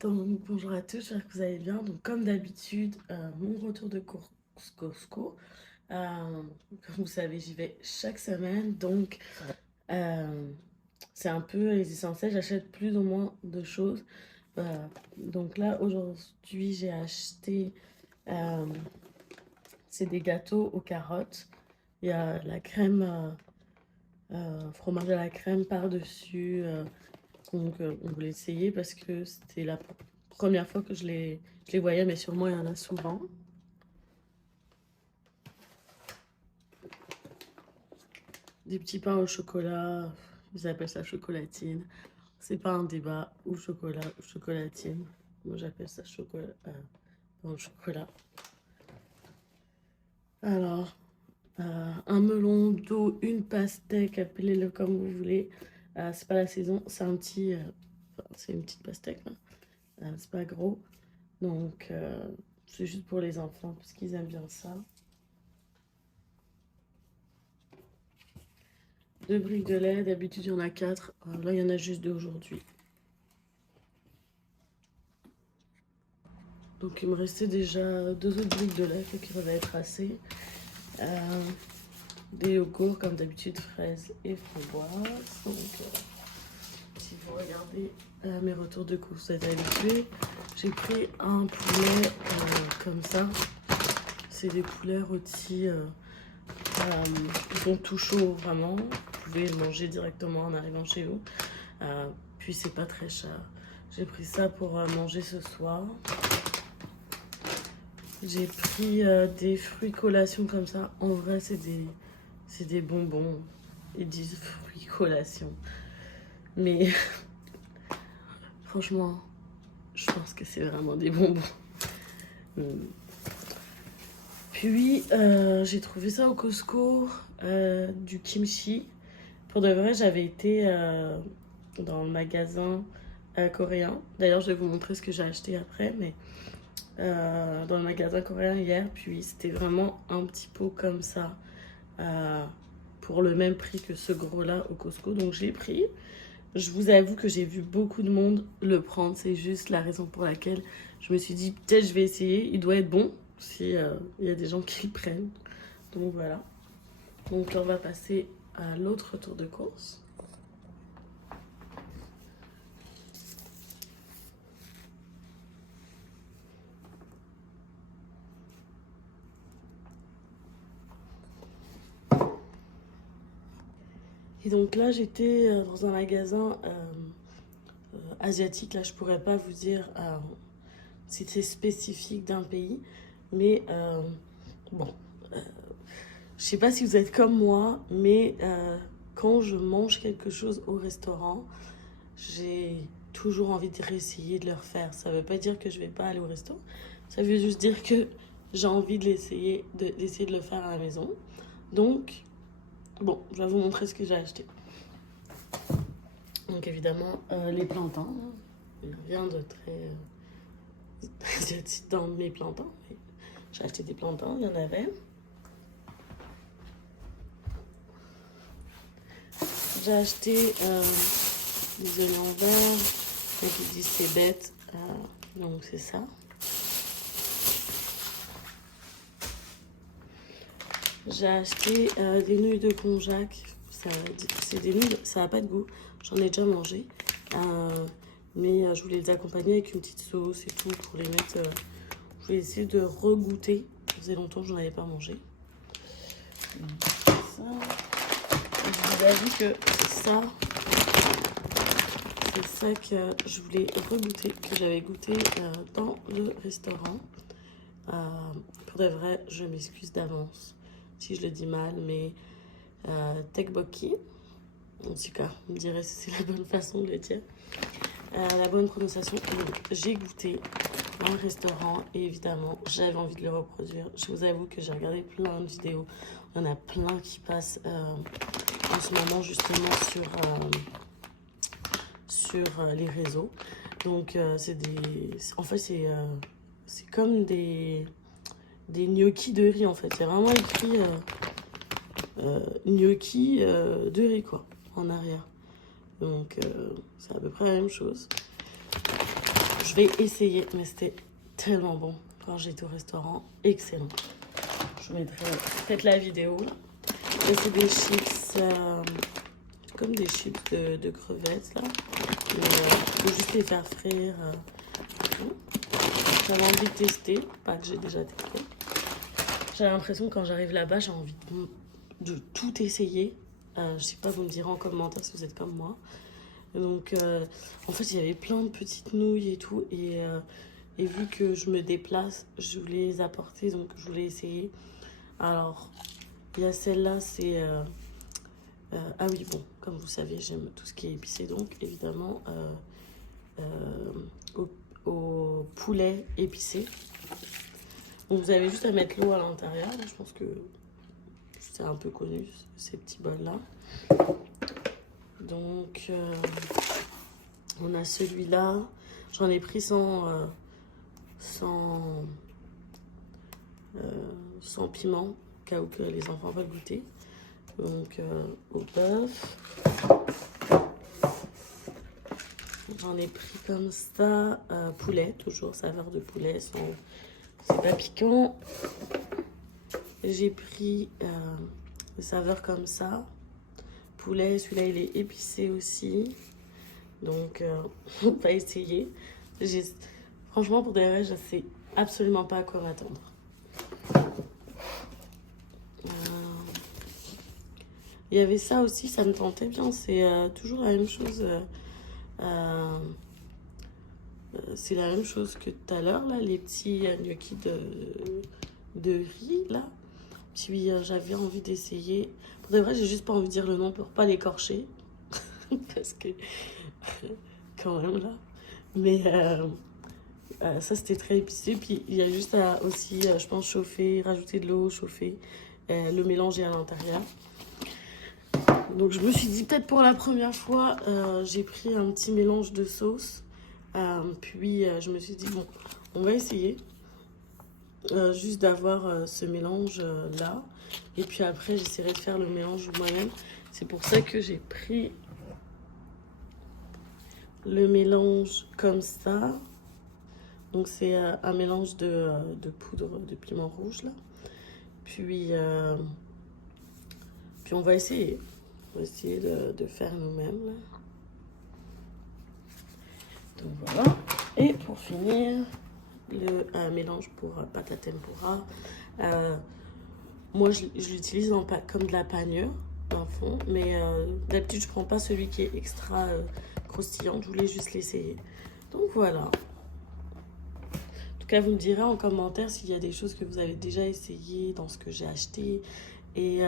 Donc, bonjour à tous, j'espère que vous allez bien. Donc, comme d'habitude, mon retour de course Costco. Euh, Comme vous savez, j'y vais chaque semaine. Donc, euh, c'est un peu les essentiels. J'achète plus ou moins de choses. Donc là, aujourd'hui, j'ai acheté, euh, c'est des gâteaux aux carottes. Il y a la crème, fromage à la crème par-dessus. On voulait essayer parce que c'était la première fois que je les voyais, mais sûrement il y en a souvent. Des petits pains au chocolat, ils appellent ça chocolatine. C'est pas un débat, ou chocolat ou chocolatine. Moi j'appelle ça chocolat, pain au chocolat. Alors, un melon d'eau, une pastèque, appelez-le comme vous voulez. C'est pas la saison, c'est un petit, enfin, c'est une petite pastèque, hein. C'est pas gros. Donc, c'est juste pour les enfants, parce qu'ils aiment bien ça. Deux briques de lait, d'habitude il y en a quatre. Là, il y en a juste deux aujourd'hui. Donc, il me restait déjà deux autres briques de lait, qui va être assez. Euh, des yogourts, comme d'habitude, fraises et framboises. Donc, si vous regardez mes retours de course, vous êtes habitués. J'ai pris un poulet comme ça. C'est des poulets rôtis. Ils sont tout chauds, vraiment. Vous pouvez le manger directement en arrivant chez vous. Puis, c'est pas très cher. J'ai pris ça pour manger ce soir. J'ai pris des fruits collation comme ça. En vrai, c'est des bonbons. Ils disent fruits collation. Mais franchement, je pense que c'est vraiment des bonbons. Puis, j'ai trouvé ça au Costco, du kimchi. Pour de vrai, j'avais été dans le magasin coréen. D'ailleurs, je vais vous montrer ce que j'ai acheté après, mais dans le magasin coréen hier. Puis, c'était vraiment un petit pot comme ça. euh, pour le même prix que ce gros-là au Costco. Donc, je l'ai pris. Je vous avoue que j'ai vu beaucoup de monde le prendre. C'est juste la raison pour laquelle je me suis dit, peut-être je vais essayer. Il doit être bon si il y a des gens qui le prennent. Donc, voilà. Donc, on va passer à l'autre tour de course. Et donc là, j'étais dans un magasin asiatique. Là, je pourrais pas vous dire si c'est spécifique d'un pays. Mais bon, je sais pas si vous êtes comme moi, mais quand je mange quelque chose au restaurant, j'ai toujours envie de réessayer de le refaire. Ça veut pas dire que je vais pas aller au resto. Ça veut juste dire que j'ai envie d'essayer de le faire à la maison. Donc, bon, je vais vous montrer ce que j'ai acheté. Donc évidemment, les plantains. Il n'y a rien de très asiatique dans mes plantains. Mais j'ai acheté des plantains, il y en avait. J'ai acheté des oignons verts. Donc ils disent c'est bête. Donc c'est ça. J'ai acheté des nouilles de konjac. C'est des nouilles, ça n'a pas de goût. J'en ai déjà mangé. Mais je voulais les accompagner avec une petite sauce et tout pour les mettre. Je voulais essayer de regoûter. Ça faisait longtemps que je n'en avais pas mangé. Ça. Et je vous avoue que c'est ça que je voulais regoûter, que j'avais goûté dans le restaurant. Pour de vrai, je m'excuse d'avance si je le dis mal, mais tteokbokki, en tout cas, on me dirait si c'est la bonne façon de le dire, la bonne prononciation. J'ai goûté dans le restaurant et évidemment, j'avais envie de le reproduire. Je vous avoue que j'ai regardé plein de vidéos. Il y en a plein qui passent en ce moment justement sur les réseaux. Donc, en fait, c'est comme des gnocchis de riz en fait. C'est vraiment écrit gnocchi de riz quoi, en arrière. Donc c'est à peu près la même chose. Je vais essayer, mais c'était tellement bon quand j'étais au restaurant. Excellent. Je vous mettrai peut-être la vidéo. Et c'est des chips, comme des chips de crevettes là. Il faut juste les faire frire. J'avais envie de tester, pas que j'ai déjà testé. J'ai l'impression que quand j'arrive là-bas, j'ai envie de tout essayer. Je sais pas, vous me direz en commentaire si vous êtes comme moi. Donc, en fait, il y avait plein de petites nouilles et tout. Et vu que je me déplace, je voulais les apporter, donc je voulais essayer. Alors, il y a celle-là, c'est... ah oui, bon, comme vous savez, j'aime tout ce qui est épicé, donc évidemment, au poulet épicé. Donc, vous avez juste à mettre l'eau à l'intérieur. Je pense que c'est un peu connu, ces petits bols-là. Donc, on a celui-là. J'en ai pris sans piment, au cas où que les enfants veulent goûter. Donc, au bœuf. J'en ai pris comme ça, poulet, toujours saveur de poulet, c'est pas piquant. J'ai pris saveur comme ça, poulet, celui-là il est épicé aussi. Donc, on va essayer. Franchement, pour des vrais, je sais absolument pas à quoi m'attendre. Il y avait ça aussi, ça me tentait bien. C'est toujours la même chose. C'est la même chose que tout à l'heure, là, les petits gnocchis de riz, là. Puis j'avais envie d'essayer. Pour de vrai, j'ai juste pas envie de dire le nom pour pas l'écorcher. Parce que, quand même, là. Mais ça, c'était très épicé. Puis il y a juste à aussi, je pense, chauffer, rajouter de l'eau, chauffer, le mélanger à l'intérieur. Donc je me suis dit, peut-être pour la première fois, j'ai pris un petit mélange de sauce. Puis je me suis dit, bon, on va essayer juste d'avoir ce mélange là. Et puis après, j'essaierai de faire le mélange moi-même. C'est pour ça que j'ai pris le mélange comme ça. Donc c'est un mélange de poudre de piment rouge là. Puis on va essayer. On va essayer de faire nous-mêmes là. Donc voilà. Et pour finir, le mélange pour pâte à tempura. Moi, je l'utilise comme de la panure, dans le fond. Mais d'habitude, je prends pas celui qui est extra croustillant. Je voulais juste l'essayer. Donc voilà. En tout cas, vous me direz en commentaire s'il y a des choses que vous avez déjà essayées dans ce que j'ai acheté. Et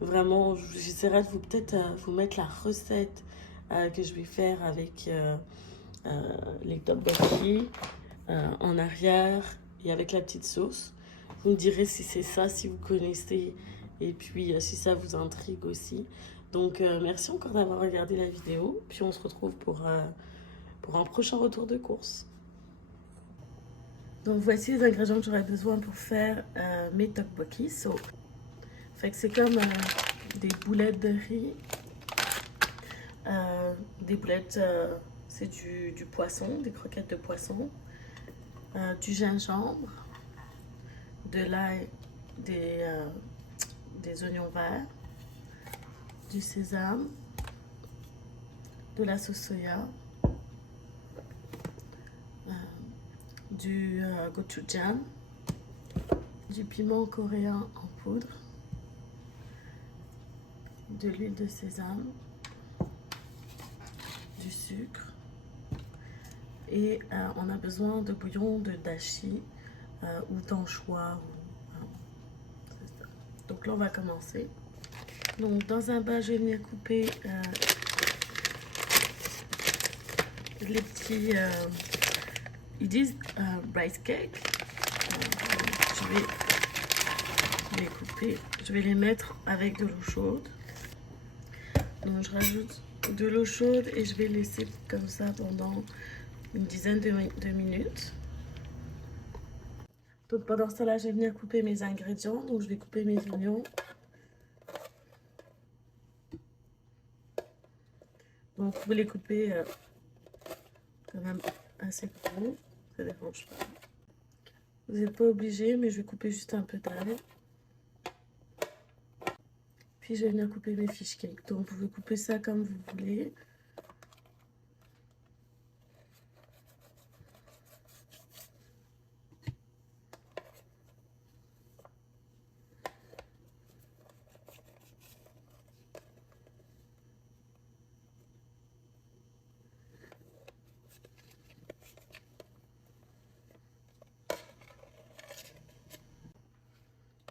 vraiment, j'essaierai de peut-être vous mettre la recette que je vais faire avec les tteokbokki en arrière et avec la petite sauce. Vous me direz si c'est ça, si vous connaissez, et puis si ça vous intrigue aussi. Donc merci encore d'avoir regardé la vidéo, puis on se retrouve pour un prochain retour de course. Donc voici les ingrédients que j'aurais besoin pour faire mes tteokbokki. Fait que c'est comme des boulettes de riz, des boulettes, c'est du poisson, des croquettes de poisson, du gingembre, de l'ail, des oignons verts, du sésame, de la sauce soya, du gochujang, du piment coréen en poudre, de l'huile de sésame, du sucre et on a besoin de bouillon de dashi ou d'anchois. Donc là on va commencer. Donc dans un bol je vais venir couper les petits, ils disent rice cake. Je vais les couper, je vais les mettre avec de l'eau chaude. Donc je rajoute de l'eau chaude et je vais laisser comme ça pendant une dizaine de minutes. Donc pendant ce temps-là, je vais venir couper mes ingrédients. Donc je vais couper mes oignons. Donc vous les coupez quand même assez gros, ça dérange pas. Vous n'êtes pas obligé, mais je vais couper juste un peu d'ail. Puis je vais venir couper mes fish cakes. Donc vous pouvez couper ça comme vous voulez.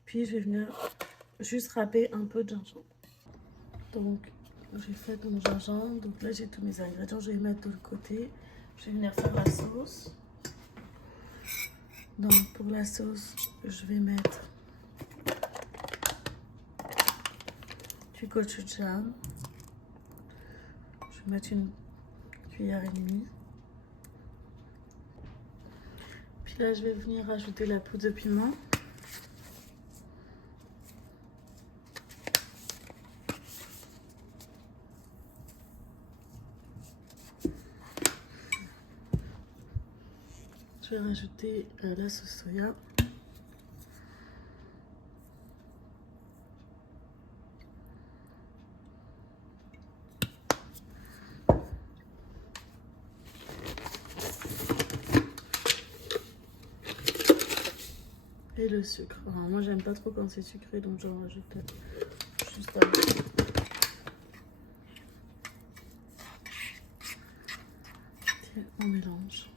Puis je vais venir juste râper un peu de gingembre. Donc j'ai fait mon gingembre. Donc là j'ai tous mes ingrédients. Je vais les mettre de l'autre côté. Je vais venir faire la sauce. Donc pour la sauce, je vais mettre du gochujang. Je vais mettre une cuillère et demie. Puis là je vais venir rajouter la poudre de piment. Je vais rajouter la sauce soya. Et le sucre. Alors, moi j'aime pas trop quand c'est sucré, donc j'en rajoute juste un peu. Et on mélange.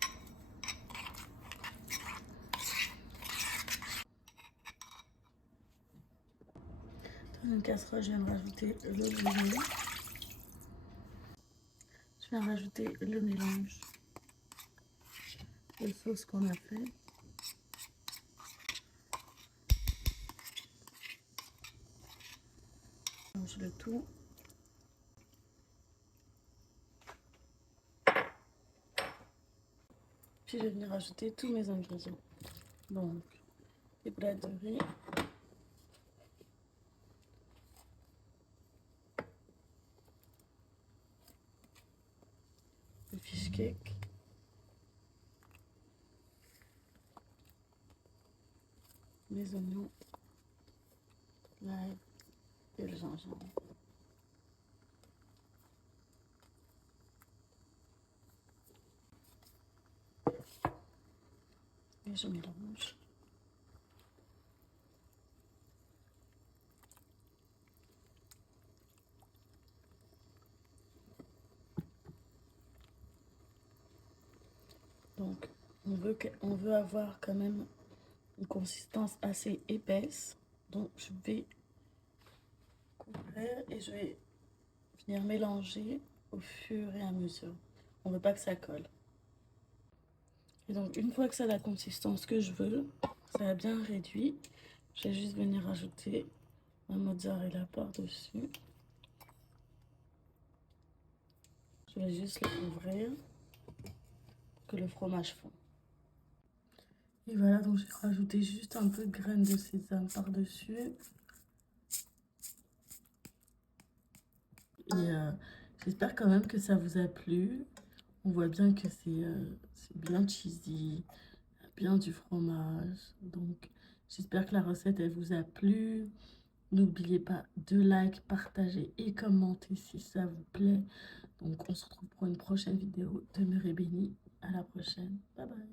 Dans une casserole, je viens de rajouter l'olive. Je viens rajouter le mélange de sauce qu'on a fait. Je mélange le tout. Puis je vais venir rajouter tous mes ingrédients. Donc, les blattes de riz. Le fish cake. Les oignons. L'ail et le gingembre. Et je mélange. Donc, on veut avoir quand même une consistance assez épaisse. Donc, je vais couvrir et je vais venir mélanger au fur et à mesure. On ne veut pas que ça colle. Et donc, une fois que ça a la consistance que je veux, ça a bien réduit, je vais juste venir rajouter ma mozzarella par-dessus. Je vais juste le couvrir, que le fromage fond. Et voilà, donc j'ai rajouté juste un peu de graines de sésame par-dessus. Et j'espère quand même que ça vous a plu. On voit bien que c'est bien cheesy, bien du fromage. Donc j'espère que la recette elle vous a plu. N'oubliez pas de like, partager et commenter si ça vous plaît. Donc on se retrouve pour une prochaine vidéo. Demeurez bénis. À la prochaine. Bye bye.